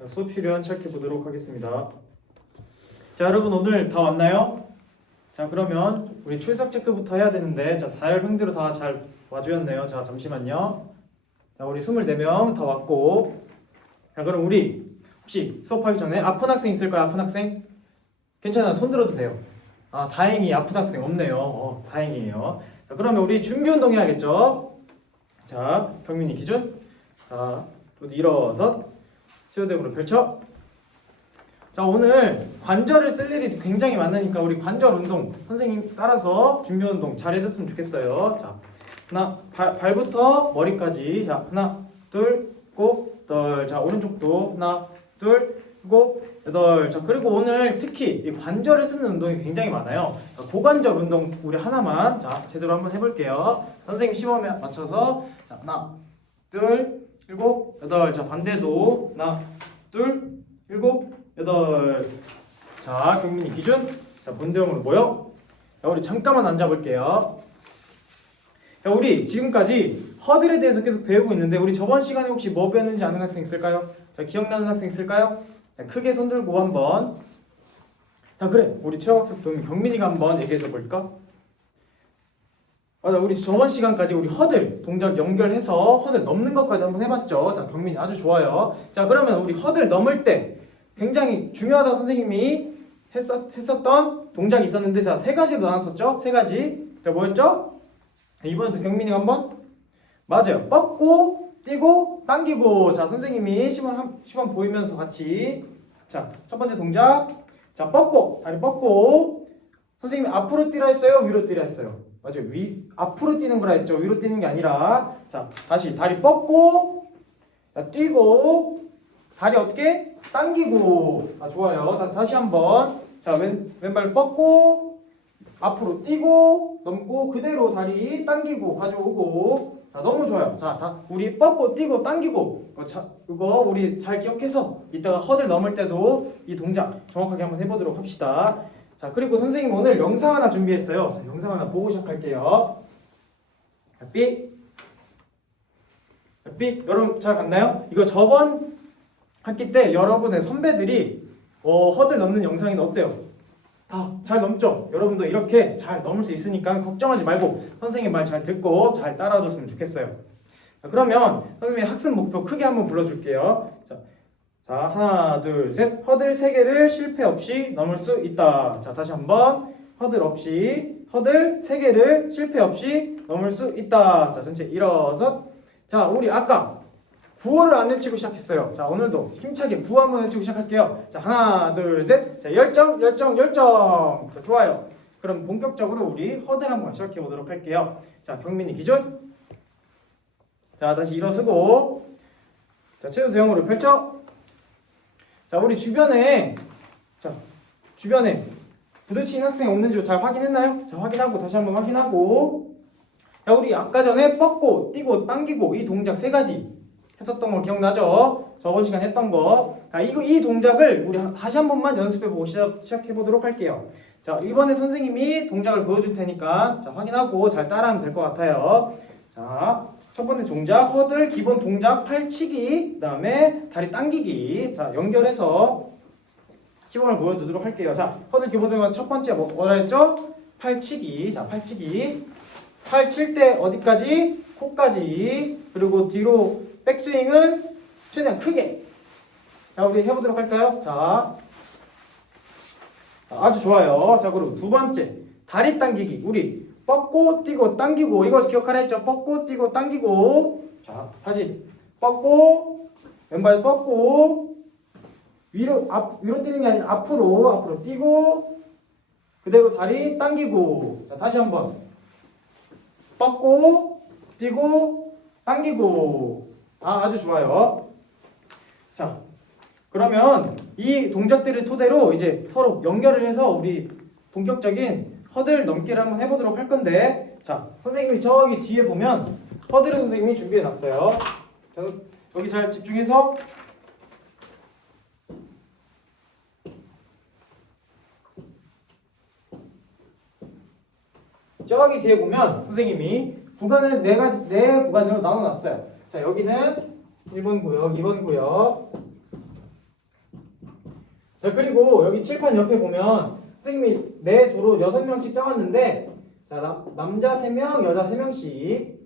자, 수업 시간 시작해 보도록 하겠습니다. 자, 여러분 오늘 다 왔나요? 자, 그러면 우리 출석 체크부터 해야 되는데 자, 4열 횡대로 다 잘 와주셨네요. 자, 잠시만요. 자, 우리 24명 다 왔고 자, 그럼 우리 혹시 수업하기 전에 아픈 학생 있을까요? 아픈 학생? 괜찮아. 손 들어도 돼요. 아, 다행히 아픈 학생 없네요. 어, 다행이에요. 자, 그러면 우리 준비 운동 해야겠죠? 자, 경민이 기준. 자, 또 일어서 시어대으로 펼쳐. 자, 오늘 관절을 쓸 일이 굉장히 많으니까 우리 관절 운동 선생님 따라서 준비 운동 잘 해줬으면 좋겠어요. 자, 하나, 발, 발부터 머리까지. 자, 하나, 둘, 곱, 덜. 자, 오른쪽도 하나, 둘, 곱, 여덟. 자, 그리고 오늘 특히 이 관절을 쓰는 운동이 굉장히 많아요. 자, 고관절 운동 우리 하나만 자, 제대로 한번 해볼게요. 선생님 시범에 맞춰서 자, 하나, 둘, 일곱, 여덟. 자, 반대도 하나, 둘, 일곱, 여덟. 자, 경민이 기준. 자, 본대형으로 모여. 자, 우리 잠깐만 앉아볼게요. 자, 우리 지금까지 허들에 대해서 계속 배우고 있는데 우리 저번 시간에 혹시 뭐 배웠는지 아는 학생 있을까요? 자, 기억나는 학생 있을까요? 자, 크게 손 들고 한번. 자, 그래. 우리 체육학습 도우미 경민이가 한번 얘기해 줘 볼까? 맞아, 우리 저번 시간까지 우리 허들 동작 연결해서 허들 넘는 것까지 한번 해봤죠. 자, 경민이 아주 좋아요. 자, 그러면 우리 허들 넘을 때 굉장히 중요하다 선생님이 했었, 했었던 동작이 있었는데 자, 세 가지로 나눴었죠? 세 가지. 자, 뭐였죠? 이번에도 경민이가 한번 맞아요. 뻗고 뛰고 당기고 자 선생님이 시범 한- 시범 보이면서 같이 자 첫 번째 동작 자 뻗고 다리 뻗고 선생님이 앞으로 뛰라 했어요 위로 뛰라 했어요 맞아요. 위 앞으로 뛰는 거라 했죠. 위로 뛰는 게 아니라. 자 다시 다리 뻗고 자 뛰고 다리 어떻게? 당기고. 아 좋아요. 다, 다시 한번. 자 왼 왼발 뻗고 앞으로 뛰고 넘고 그대로 다리 당기고 가져오고. 자 너무 좋아요. 자 다 우리 뻗고 뛰고 당기고. 이거, 자, 이거 우리 잘 기억해서 이따가 허들 넘을 때도 이 동작 정확하게 한번 해보도록 합시다 자 그리고 선생님 오늘 영상 하나 준비했어요 자 영상 하나 보고 시작할게요 자, 삐 자, 삐 여러분 잘 봤나요? 이거 저번 학기 때 여러분의 선배들이 어, 허들 넘는 영상이 어때요? 다잘 넘죠? 여러분도 이렇게 잘 넘을 수 있으니까 걱정하지 말고 선생님 말 잘 듣고 잘 따라줬으면 좋겠어요. 자, 그러면 선생님의 학습 목표 크게 한번 불러줄게요. 자, 자 하나 둘 셋 허들 세 개를 실패 없이 넘을 수 있다. 자 다시 한번 허들 없이 허들 세 개를 실패 없이 넘을 수 있다. 자 전체 일어서 자 우리 아까 구호를 안 외치고 시작했어요. 자 오늘도 힘차게 구호 한번 외치고 시작할게요. 자 하나 둘 셋. 자 열정 열정 열정. 자 좋아요. 그럼 본격적으로 우리 허들 한번 시작해 보도록 할게요. 자 경민이 기준. 자 다시 일어서고. 자 체조 대형으로 펼쳐. 자 우리 주변에 자 주변에 부딪히는 학생 없는지 잘 확인했나요? 자 확인하고 다시 한번 확인하고. 자 우리 아까 전에 뻗고 뛰고 당기고 이 동작 세 가지 했었던 거 기억나죠? 저번 시간 했던 거. 자, 이거 이 동작을 우리 한- 다시 한 번만 연습해 보고 시작, 시작해 보도록 할게요. 자, 이번에 선생님이 동작을 보여줄 테니까 자, 확인하고 잘 따라하면 될 것 같아요. 자, 첫 번째 동작 허들 기본 동작 팔치기, 그다음에 다리 당기기. 자, 연결해서 시범을 보여주도록 할게요. 자, 허들 기본 동작 첫 번째 뭐, 뭐라 했죠? 팔치기. 자, 팔치기. 팔 칠 때 어디까지? 코까지. 그리고 뒤로 백스윙은 최대한 크게. 자, 우리 해보도록 할까요? 자. 자, 아주 좋아요. 자, 그리고 두 번째. 다리 당기기. 우리 뻗고, 뛰고, 당기고. 이거 기억하라 했죠? 뻗고, 뛰고, 당기고. 자, 다시. 뻗고, 왼발 뻗고, 위로, 앞, 위로 뛰는 게 아니라 앞으로, 앞으로 뛰고, 그대로 다리 당기고. 자, 다시 한 번. 뻗고, 뛰고, 당기고. 아, 아주 좋아요. 자, 그러면 이 동작들을 토대로 이제 서로 연결을 해서 우리 본격적인 허들 넘기를 한번 해보도록 할 건데, 자, 선생님이 저기 뒤에 보면 허들을 선생님이 준비해 놨어요. 자, 여기 잘 집중해서 저기 뒤에 보면 선생님이 구간을 네 가지 네 구간으로 나눠 놨어요. 자, 여기는 1번 구역, 2번 구역, 자 그리고 여기 칠판 옆에 보면 선생님이 네 조로 여섯 명씩 짜왔는데 자 남, 남자 세 명, 여자 세 명씩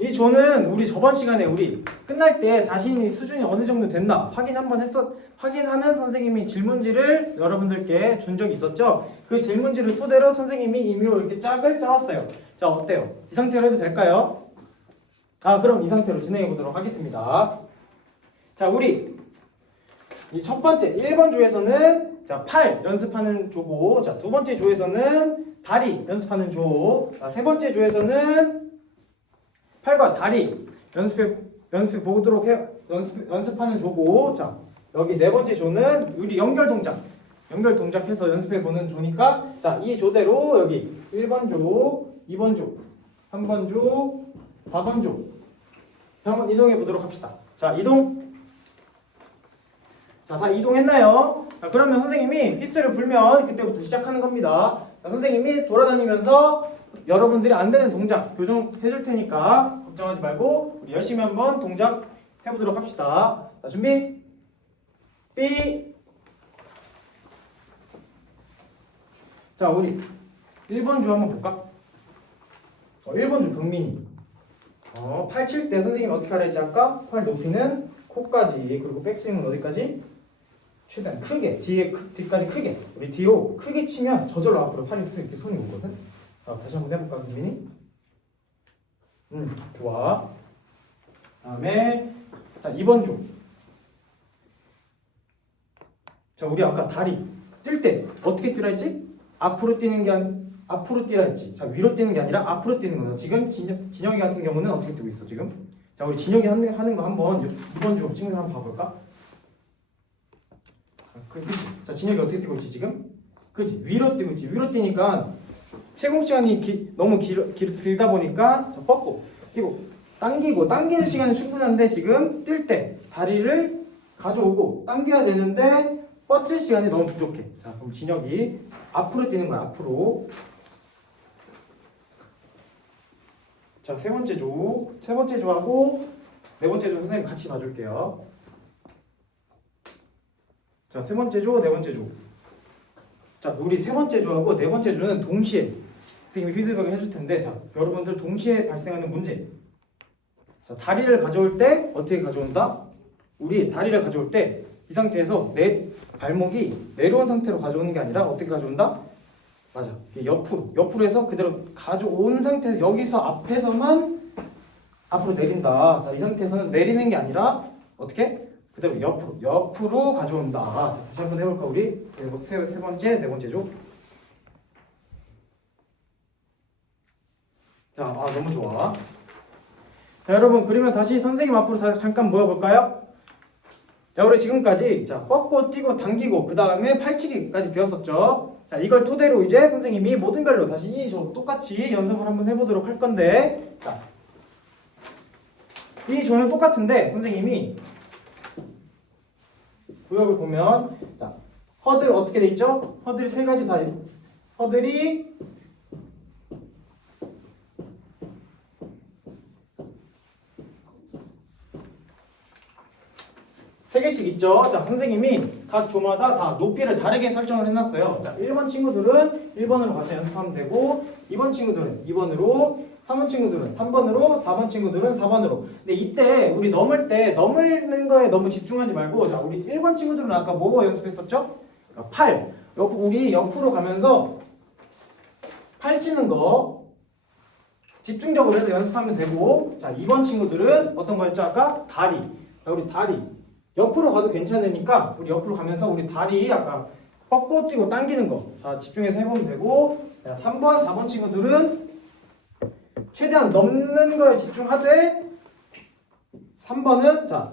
이 조는 우리 저번 시간에 우리 끝날 때 자신이 수준이 어느 정도 됐나 확인 한번 했었 확인하는 선생님이 질문지를 여러분들께 준 적이 있었죠. 그 질문지를 토대로 선생님이 임의로 이렇게 짝을 짜왔어요. 자 어때요? 이 상태로 해도 될까요? 아 그럼 이 상태로 진행해 보도록 하겠습니다. 자 우리 이 첫 번째 1번 조에서는 자, 팔 연습하는 조고 자, 두 번째 조에서는 다리 연습하는 조. 자, 세 번째 조에서는 팔과 다리 연습해 연습해 보도록 해 연습 연습하는 조고. 자, 여기 네 번째 조는 우리 연결 동작. 연결 동작해서 연습해 보는 조니까 자, 이 조대로 여기 1번 조, 2번 조, 3번 조, 4번 조. 자, 한번 이동해 보도록 합시다. 자, 이동. 자, 다 이동했나요? 자, 그러면 선생님이 휘스를 불면 그때부터 시작하는 겁니다. 자, 선생님이 돌아다니면서 여러분들이 안 되는 동작 교정해 줄 테니까 걱정하지 말고 우리 열심히 한번 동작 해보도록 합시다. 자, 준비. 삐. 자, 우리 1번 조 한번 볼까? 어, 1번 조 경민이. 어, 팔칠때 선생님이 어떻게 하라 했지 아까? 팔 높이는 코까지 그리고 백스윙은 어디까지? 최대한 크게 뒤에 크, 뒤까지 크게 우리 뒤로 크게 치면 저절로 앞으로 팔이 이렇게 손이 오거든. 자 다시 한번 해볼까 김민이? 음 좋아. 다음에 자 2번 조. 자 우리 아까 다리 뛸 때 어떻게 뛰라 했지? 앞으로 뛰는 게 아니 앞으로 뛰라 했지. 자 위로 뛰는 게 아니라 앞으로 뛰는 거다. 지금 진영, 진영이 같은 경우는 어떻게 뛰고 있어 지금? 자 우리 진영이 하는, 하는 거 한번 2번 조 찍는 사람 봐볼까? 그, 그치? 자, 진혁이 어떻게 뛰고 있지, 지금? 그치? 위로 뛰고 있지. 위로 뛰니까 채공 시간이 기, 너무 길, 길, 길다 보니까 자, 뻗고, 뛰고, 당기고, 당기는 시간이 충분한데 지금 뛸 때 다리를 가져오고 당겨야 되는데 뻗을 시간이 너무 부족해. 자, 그럼 진혁이 앞으로 뛰는 거야, 앞으로. 자, 세 번째 조. 세 번째 조하고 네 번째 조 선생님 같이 봐줄게요. 자, 세 번째 조, 네 번째 조. 자, 우리 세 번째 조하고 네 번째 조는 동시에 선생님이 피드백을 해줄 텐데, 자, 여러분들 동시에 발생하는 문제. 자, 다리를 가져올 때 어떻게 가져온다? 우리 다리를 가져올 때 이 상태에서 내 발목이 내려온 상태로 가져오는 게 아니라 어떻게 가져온다? 맞아. 옆으로, 옆으로 해서 그대로 가져온 상태에서 여기서 앞에서만 앞으로 내린다. 자, 이 상태에서는 내리는 게 아니라 어떻게? 그대로 옆으로 옆으로 가져온다. 자, 다시 한번 해볼까 우리 네, 세, 세 번째 네 번째죠. 자, 아 너무 좋아. 자, 여러분 그러면 다시 선생님 앞으로 다, 잠깐 모여볼까요? 자, 우리 지금까지 자 뻗고 뛰고 당기고 그 다음에 팔치기까지 배웠었죠. 자, 이걸 토대로 이제 선생님이 모든 별로 다시 이 조 똑같이 연습을 한번 해보도록 할 건데, 자, 이 조는 똑같은데 선생님이 구역을 보면 자 허들 어떻게 돼 있죠? 허들이 세 가지 다 있- 허들이 세 개씩 있죠. 자, 선생님이 각 조마다 다 높이를 다르게 설정을 해놨어요. 자, 1번 친구들은 1번으로 가서 연습하면 되고, 2번 친구들은 2번으로, 3번 친구들은 3번으로, 4번 친구들은 4번으로. 근데 이때 우리 넘을 때 넘는 거에 너무 집중하지 말고, 자, 우리 1번 친구들은 아까 뭐 연습했었죠? 그러니까 팔. 옆, 우리 옆으로 가면서 팔 치는 거 집중적으로 해서 연습하면 되고, 자, 2번 친구들은 어떤 거였죠? 아까 다리. 자, 우리 다리. 옆으로 가도 괜찮으니까 우리 옆으로 가면서 우리 다리 아까 뻗고 뛰고 당기는 거. 자, 집중해서 해보면 되고, 자, 3번, 4번 친구들은 최대한 넘는 거에 집중하되 3번은 자,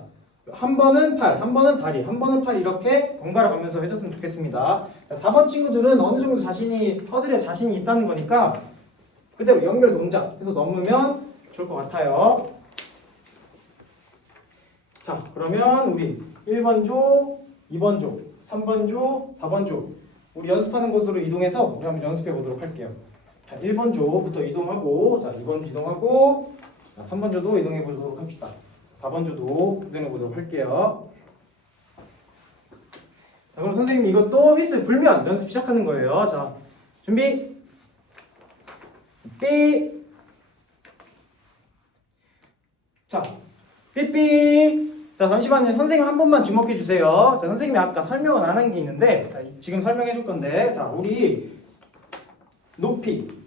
한 번은 팔, 한 번은 다리, 한 번은 팔 이렇게 번갈아 가면서 해줬으면 좋겠습니다. 자, 4번 친구들은 어느 정도 자신이 허들에 자신이 있다는 거니까 그대로 연결 동작 해서 넘으면 좋을 것 같아요. 자, 그러면 우리 1번 조, 2번 조, 3번 조, 4번 조 우리 연습하는 곳으로 이동해서 우리 한번 연습해 보도록 할게요. 자, 1번 조부터 이동하고 자, 2번 이동하고 자, 3번 조도 이동해 보도록 합시다. 4번 조도 이동해 보도록 할게요. 자, 그럼 선생님 이것도 휘슬 불면 연습 시작하는 거예요. 자, 준비. 삐. 자, 삐삐. 자, 잠시만요. 선생님 한 번만 주목해 주세요. 자, 선생님이 아까 설명을 안한 게 있는데, 자, 지금 설명해 줄 건데, 자, 우리 높이.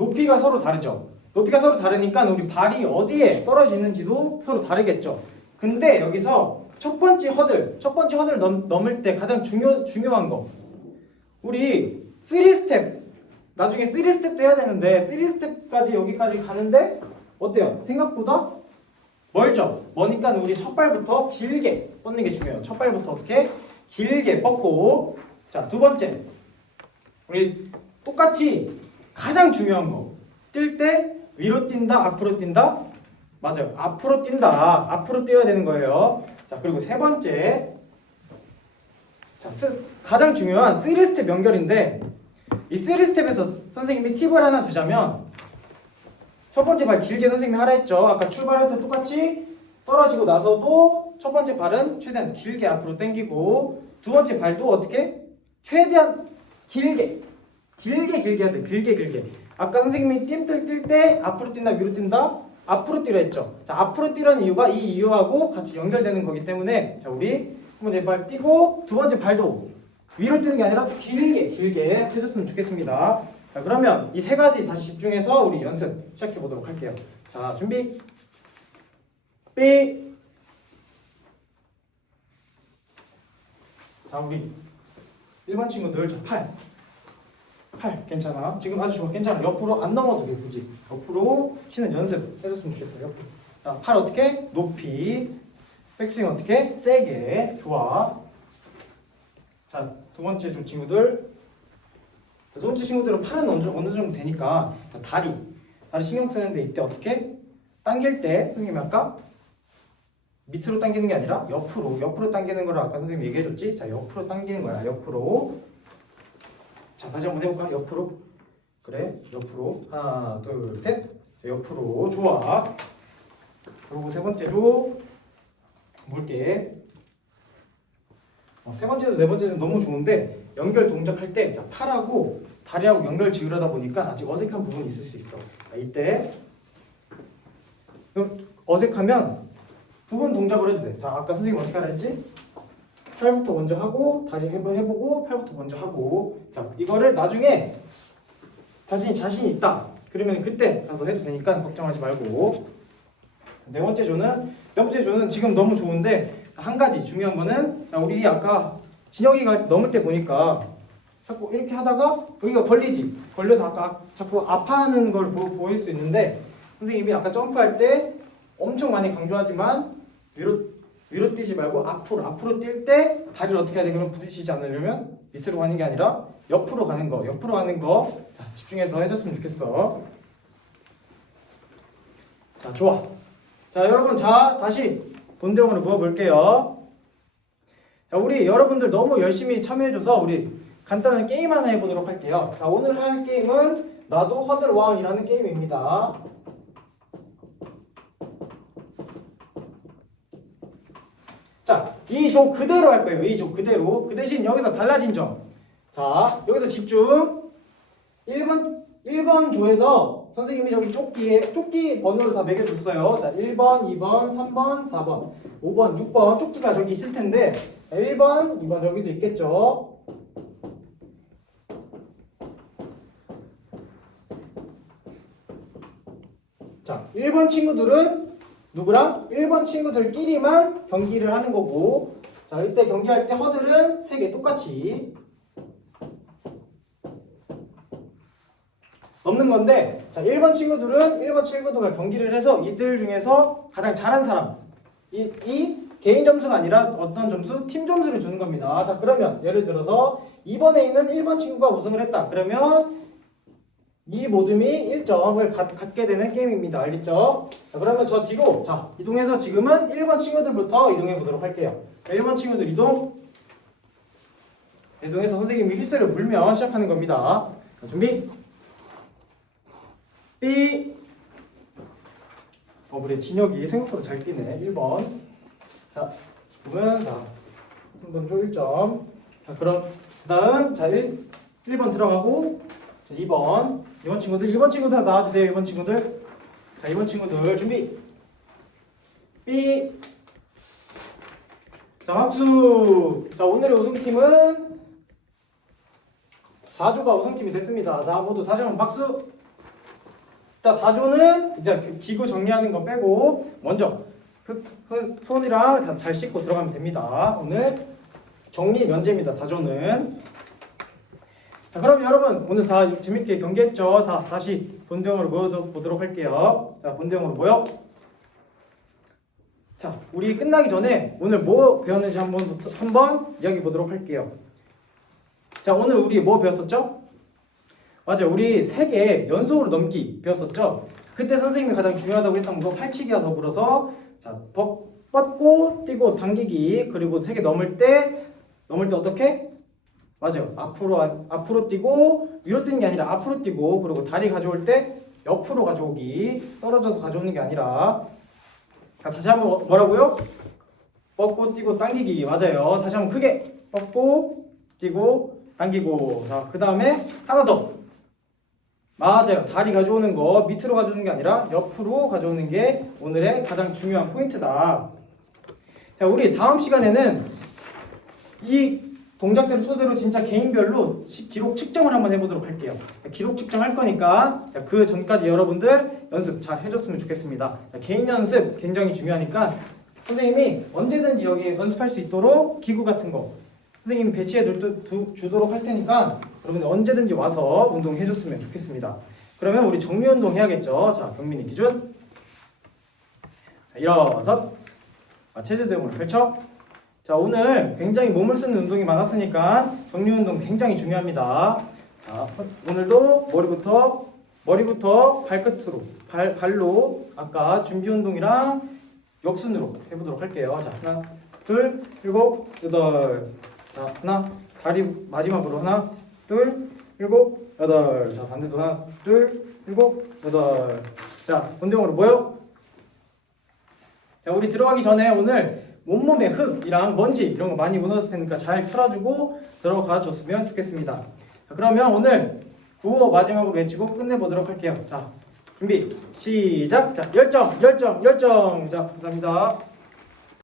높이가 서로 다르죠. 높이가 서로 다르니까 우리 발이 어디에 떨어지는지도 서로 다르겠죠. 근데 여기서 첫 번째 허들, 첫 번째 허들 넘, 넘을 때 가장 중요, 중요한 거. 우리 3스텝, 나중에 3스텝도 해야 되는데 3스텝까지 여기까지 가는데 어때요? 생각보다 멀죠? 머니까 우리 첫 발부터 길게 뻗는 게 중요해요. 첫 발부터 어떻게? 길게 뻗고 자, 두 번째. 우리 똑같이 가장 중요한 거. 뛸 때 위로 뛴다, 앞으로 뛴다? 맞아요. 앞으로 뛴다. 앞으로 뛰어야 되는 거예요. 자, 그리고 세 번째. 자, 쓰, 가장 중요한 3스텝 연결인데 이 3스텝에서 선생님이 팁을 하나 주자면 첫 번째 발 길게 선생님이 하라 했죠. 아까 출발할 때 똑같이 떨어지고 나서도 첫 번째 발은 최대한 길게 앞으로 당기고 두 번째 발도 어떻게? 최대한 길게 길게 길게 돼. 길게 길게. 아까 선생님이 찜들 뛸때 앞으로 뛴다 위로 뛴다 앞으로 뛰라 했죠. 자 앞으로 뛰라는 이유가 이 이유하고 같이 연결되는 거기 때문에 자 우리 첫 번째 발 뛰고 두 번째 발도 위로 뛰는 게 아니라 길게 길게 해줬으면 좋겠습니다. 자 그러면 이 세 가지 다시 집중해서 우리 연습 시작해 보도록 할게요. 자 준비 삐. 자 우리 1번 친구들 저 팔. 팔 괜찮아. 지금 아주 좋아. 괜찮아. 옆으로 안 넘어도 돼 굳이. 옆으로 치는 연습 해줬으면 좋겠어요. 옆으로. 자, 팔 어떻게? 높이. 백스윙 어떻게? 세게. 좋아. 자, 두 번째 조 친구들. 자, 두 번째 친구들은 팔은 어느 정도, 어느 정도 되니까 자, 다리. 다리 신경 쓰는데 이때 어떻게? 당길 때 선생님이 아까 밑으로 당기는 게 아니라 옆으로 옆으로 당기는 거를 아까 선생님이 얘기해줬지? 자, 옆으로 당기는 거야. 옆으로. 자 다시 한번 해볼까? 옆으로? 그래 옆으로. 하나 둘셋. 옆으로. 좋아. 그리고 세 번째로 물게. 어, 세 번째도 네 번째도 너무 좋은데 연결 동작할 때 자, 팔하고 다리하고 연결 지으려다 보니까 아직 어색한 부분이 있을 수 있어. 자, 이때. 어색하면 부분 동작을 해도 돼 자 아까 선생님 어떻게 하라 했지? 팔부터 먼저 하고 다리 해보, 해보고 팔부터 먼저 하고. 자 이거를 나중에 자신이 자신이 있다. 그러면 그때 가서 해도 되니까 걱정하지 말고. 네 번째 조는 네 번째 조는 지금 너무 좋은데 한 가지 중요한 거는 자, 우리 아까 진혁이가 넘을 때 보니까 자꾸 이렇게 하다가 여기가 걸리지. 걸려서 아까 자꾸 아파하는 걸 보, 보일 수 있는데 선생님이 아까 점프할 때 엄청 많이 강조하지만 위로 위로 뛰지 말고 앞으로 앞으로 뛸 때 다리를 어떻게 해야 돼? 그럼 부딪히지 않으려면 밑으로 가는 게 아니라 옆으로 가는 거 옆으로 가는 거. 자, 집중해서 해줬으면 좋겠어. 자 좋아. 자 여러분 자 다시 본대원으로 모아볼게요. 자 우리 여러분들 너무 열심히 참여해줘서 우리 간단한 게임 하나 해보도록 할게요. 자 오늘 할 게임은 나도 허들 와운이라는 게임입니다 자, 이 조 그대로 할 거예요. 이 조 그대로. 그 대신 여기서 달라진 점. 자, 여기서 집중. 1번 1번 조에서 선생님이 저기 조끼에 조끼 번호를 다 매겨 줬어요. 자, 1번, 2번, 3번, 4번, 5번, 6번 조끼가 저기 있을 텐데 1번, 2번 여기도 있겠죠. 자, 1번 친구들은 누구랑? 1번 친구들끼리만 경기를 하는 거고 자 이때 경기할 때 허들은 3개 똑같이 넘는 건데 자 1번 친구들은 1번 친구들과 경기를 해서 이들 중에서 가장 잘한 사람 이, 이 개인 점수가 아니라 어떤 점수? 팀 점수를 주는 겁니다 자 그러면 예를 들어서 2번에 있는 1번 친구가 우승을 했다 그러면 이 모둠이 1점을 갖, 갖게 되는 게임입니다. 알겠죠? 자, 그러면 저 뒤로 자 이동해서 지금은 1번 친구들부터 이동해 보도록 할게요. 자, 1번 친구들 이동. 이동해서 선생님이 휘슬을 불면 시작하는 겁니다. 자, 준비. 삐. 어, 우리 진혁이 생각보다 잘 뛰네. 1번. 자, 보면 자, 한번 줘 1점. 자, 그럼 그 다음 자 1, 1번 들어가고 자, 2번. 2번 친구들 2번 친구들 다 나와주세요. 2번 친구들. 자, 2번 친구들 준비. 삐. 자, 박수. 자, 오늘의 우승팀은 4조가 우승팀이 됐습니다. 자, 모두 다시 한번 박수. 자, 4조는 이제 그 기구 정리하는 거 빼고 먼저 그, 그 손이랑 다 잘 씻고 들어가면 됩니다. 오늘 정리 면제입니다. 4조는. 자, 그럼 여러분 오늘 다 재밌게 경기했죠? 다 다시 본대형으로 모여보도록 할게요. 자, 본대형으로 모여. 자, 우리 끝나기 전에 오늘 뭐 배웠는지 한번 한번 이야기 보도록 할게요. 자, 오늘 우리 뭐 배웠었죠? 맞아요. 우리 세 개 연속으로 넘기 배웠었죠? 그때 선생님이 가장 중요하다고 했던 거 팔치기와 더불어서 자, 벗, 뻗고 뛰고 당기기 그리고 세 개 넘을 때 넘을 때 어떻게? 맞아요. 앞으로 아- 앞으로 뛰고 위로 뛰는 게 아니라 앞으로 뛰고 그리고 다리 가져올 때 옆으로 가져오기 떨어져서 가져오는 게 아니라 자, 다시 한번 뭐라고요? 뻗고 뛰고 당기기 맞아요. 다시 한번 크게 뻗고 뛰고 당기고 자 그 다음에 하나 더 맞아요. 다리 가져오는 거 밑으로 가져오는 게 아니라 옆으로 가져오는 게 오늘의 가장 중요한 포인트다. 자 우리 다음 시간에는 이 동작들을 토대로 진짜 개인별로 시- 기록 측정을 한번 해보도록 할게요. 기록 측정할 거니까 자, 그 전까지 여러분들 연습 잘 해줬으면 좋겠습니다. 자, 개인 연습 굉장히 중요하니까 선생님이 언제든지 여기 연습할 수 있도록 기구 같은 거 선생님이 배치해 주도록 할 테니까 여러분 언제든지 와서 운동해 줬으면 좋겠습니다. 그러면 우리 정리 운동 해야겠죠. 자, 경민이 기준. 자, 일어서 아, 체제 대응을 펼쳐. 자, 오늘 굉장히 몸을 쓰는 운동이 많았으니까 정리 운동 굉장히 중요합니다. 자, 오늘도 머리부터 머리부터 발끝으로 발 발로 아까 준비 운동이랑 역순으로 해보도록 할게요. 자, 하나, 둘, 일곱, 여덟. 자, 하나, 다리 마지막으로 하나, 둘, 일곱, 여덟. 자, 반대도 하나, 둘, 일곱, 여덟. 자, 본대형으로 모여. 자, 우리 들어가기 전에 오늘 온몸에 흙이랑 먼지 이런 거 많이 묻었을 테니까 잘 풀어주고 들어가 줬으면 좋겠습니다. 자, 그러면 오늘 구호 마지막으로 외치고 끝내보도록 할게요. 자, 준비, 시작. 자, 열정, 열정, 열정. 자, 감사합니다.